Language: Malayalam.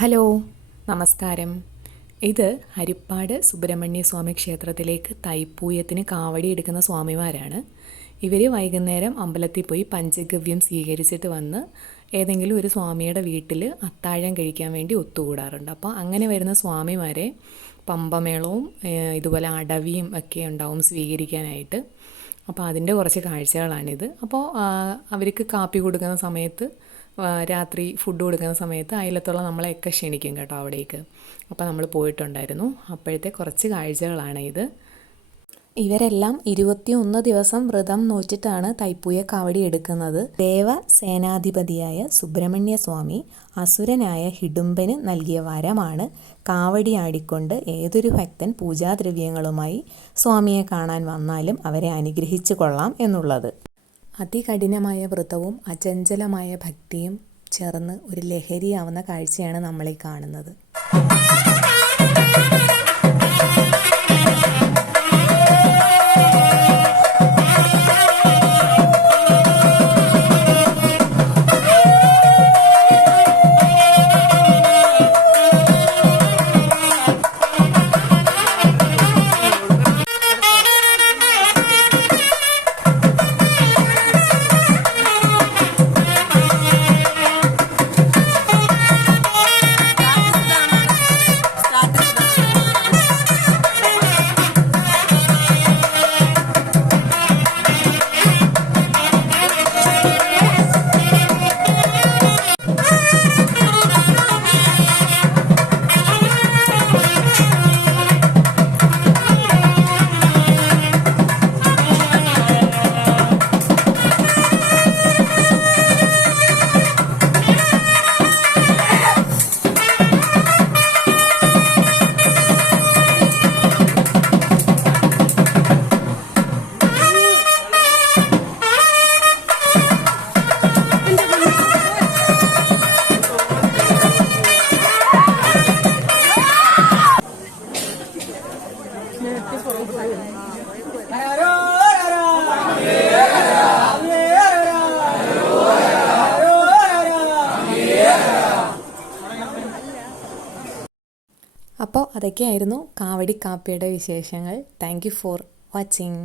ഹലോ, നമസ്കാരം. ഇത് ഹരിപ്പാട് സുബ്രഹ്മണ്യ സ്വാമി ക്ഷേത്രത്തിലേക്ക് തൈപ്പൂയത്തിന് കാവടി എടുക്കുന്ന സ്വാമിമാരാണ്. ഇവർ വൈകുന്നേരം അമ്പലത്തിൽ പോയി പഞ്ചഗവ്യം സ്വീകരിച്ചിട്ട് വന്ന് ഏതെങ്കിലും ഒരു സ്വാമിയുടെ വീട്ടിൽ അത്താഴം കഴിക്കാൻ വേണ്ടി ഒത്തുകൂടാറുണ്ട്. അപ്പോൾ അങ്ങനെ വരുന്ന സ്വാമിമാരെ പമ്പമേളവും ഇതുപോലെ അടവിയും ഒക്കെ ഉണ്ടാവും സ്വീകരിക്കാനായിട്ട്. അപ്പോൾ അതിൻ്റെ കുറച്ച് കാഴ്ചകളാണിത്. അപ്പോൾ അവർക്ക് കാപ്പി കൊടുക്കുന്ന സമയത്ത്, രാത്രി ഫുഡ് കൊടുക്കുന്ന സമയത്ത് അയലത്തുള്ള നമ്മളെയൊക്കെ ക്ഷണിക്കും കേട്ടോ അവിടേക്ക്. അപ്പോൾ നമ്മൾ പോയിട്ടുണ്ടായിരുന്നു. അപ്പോഴത്തെ കുറച്ച് കാഴ്ചകളാണ് ഇത്. ഇവരെല്ലാം 21 ദിവസം വ്രതം നോച്ചിട്ടാണ് തൈപ്പൂയ കാവടി എടുക്കുന്നത്. ദേവസേനാധിപതിയായ സുബ്രഹ്മണ്യ സ്വാമി അസുരനായ ഹിഡുംബന് നൽകിയ വരമാണ് കാവടി ആടിക്കൊണ്ട് ഏതൊരു ഭക്തൻ പൂജാദ്രവ്യങ്ങളുമായി സ്വാമിയെ കാണാൻ വന്നാലും അവരെ അനുഗ്രഹിച്ചു കൊള്ളാം എന്നുള്ളത്. അതികഠിനമായ വ്രതവും അചഞ്ചലമായ ഭക്തിയും ചേർന്ന് ഒരു ലഹരിയാവുന്ന കാഴ്ചയാണ് നമ്മളീ കാണുന്നത്. അപ്പോൾ അതൊക്കെയായിരുന്നു കാവടി കാപ്പിയുടെ വിശേഷങ്ങൾ. Thank you for watching.